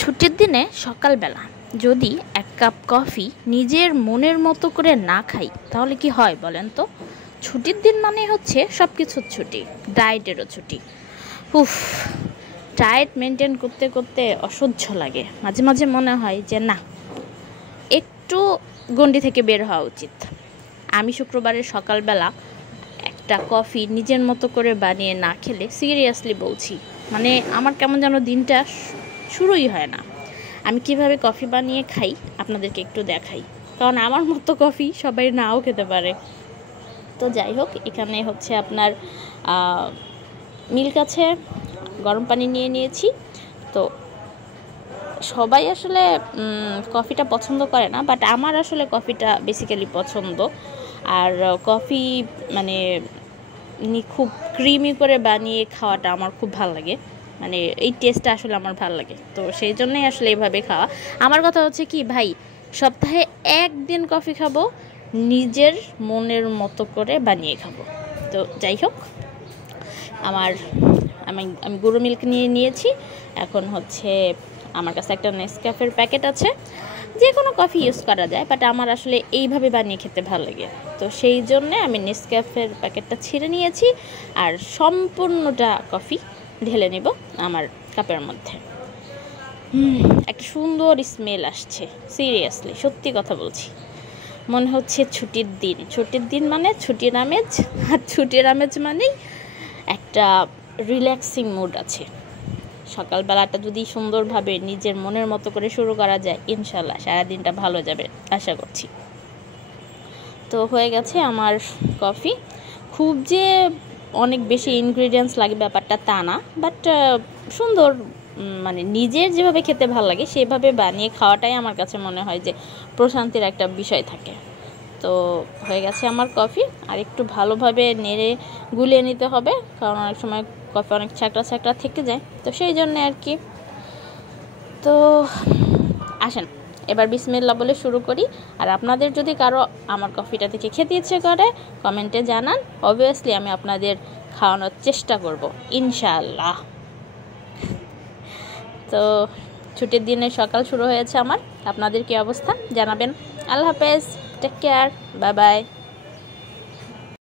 ছুটির দিনে সকালবেলা যদি এক কাপ কফি নিজের মনের মতো করে না খাই তাহলে কি হয় বলেন তো। ছুটির দিন মানে হচ্ছে সব কিছুর ছুটি, ডায়েটেরও ছুটি। উফ, ডায়েট মেনটেন করতে করতে অসহ্য লাগে। মাঝে মাঝে মনে হয় যে না, একটু গণ্ডি থেকে বের হওয়া উচিত। আমি শুক্রবারের সকালবেলা একটা কফি নিজের মতো করে বানিয়ে না খেলে সিরিয়াসলি বলছি, মানে আমার কেমন যেন দিনটা শুরুই হয় না। আমি কিভাবে কফি বানিয়ে খাই আপনাদেরকে একটু দেখাই, কারণ আমার মতো কফি সবাই নাও খেতে পারে। তো যাই হোক, এখানে হচ্ছে আপনার মিল্ক আছে, গরম পানি নিয়ে নিয়েছি। তো সবাই আসলে কফিটা পছন্দ করে না, বাট আমার আসলে কফিটা বেসিক্যালি পছন্দ। আর কফি মানে খুব ক্রিমি করে বানিয়ে খাওয়াটা আমার খুব ভালো লাগে, মানে এই টেস্টটা আসলে আমার ভালো লাগে। তো সেই জন্যই আসলে এইভাবে খাওয়া। আমার কথা হচ্ছে কি ভাই, সপ্তাহে একদিন কফি খাবো, নিজের মনের মতো করে বানিয়ে খাবো। তো যাই হোক, আমি গুঁড়ো মিল্ক নিয়ে নিয়েছি। এখন হচ্ছে আমার কাছে একটা নেসক্যাফের প্যাকেট আছে, যে কোনো কফি ইউজ করা যায়, বাট আমার আসলে এইভাবে বানিয়ে খেতে ভালো লাগে। তো সেই জন্যে আমি নেসক্যাফের প্যাকেটটা ছিঁড়ে নিয়েছি, আর সম্পূর্ণটা কফি ঢেলে নেব আমার কাপের মধ্যে। একটা সুন্দর স্মেল আসছে, সিরিয়াসলি সত্যি কথা বলছি। মনে হচ্ছে ছুটির দিন, ছুটির দিন মানে ছুটির আমেজ, আর ছুটির আমেজ মানেই একটা রিল্যাক্সিং মুড আছে। সকালবেলাটা যদি সুন্দরভাবে নিজের মনের মতো করে শুরু করা যায়, ইনশাল্লাহ সারাদিনটা ভালো যাবে আশা করছি। তো হয়ে গেছে আমার কফি। খুব যে অনেক বেশি ইনগ্রিডিয়েন্টস লাগে ব্যাপারটা তা না, বাট সুন্দর, মানে নিজের যেভাবে খেতে ভালো লাগে সেভাবে বানিয়ে খাওয়াটাই আমার কাছে মনে হয় যে প্রশান্তির একটা বিষয় থাকে। তো হয়ে গেছে আমার কফি, আর একটু ভালোভাবে নেড়ে গুলিয়ে নিতে হবে, কারণ অনেক সময় কফি অনেক ছ্যাঁকড়া ছ্যাঁকড়া থেকে যায়, তো সেই জন্যে আর কি। তো আসেন এবার বিসমিল্লাহ বলে শুরু করি। আর আপনাদের যদি কারো আমার কফিটা থেকে খেতে ইচ্ছে করে কমেন্টে জানান, অবভিয়াসলি আমি আপনাদের খাওয়ানোর চেষ্টা করব ইনশাআল্লাহ। তো ছুটির দিনে সকাল শুরু হয়েছে আমার, আপনাদের কি অবস্থা জানাবেন। আল্লাহ হাফেজ, টেক কেয়ার, বাই বাই।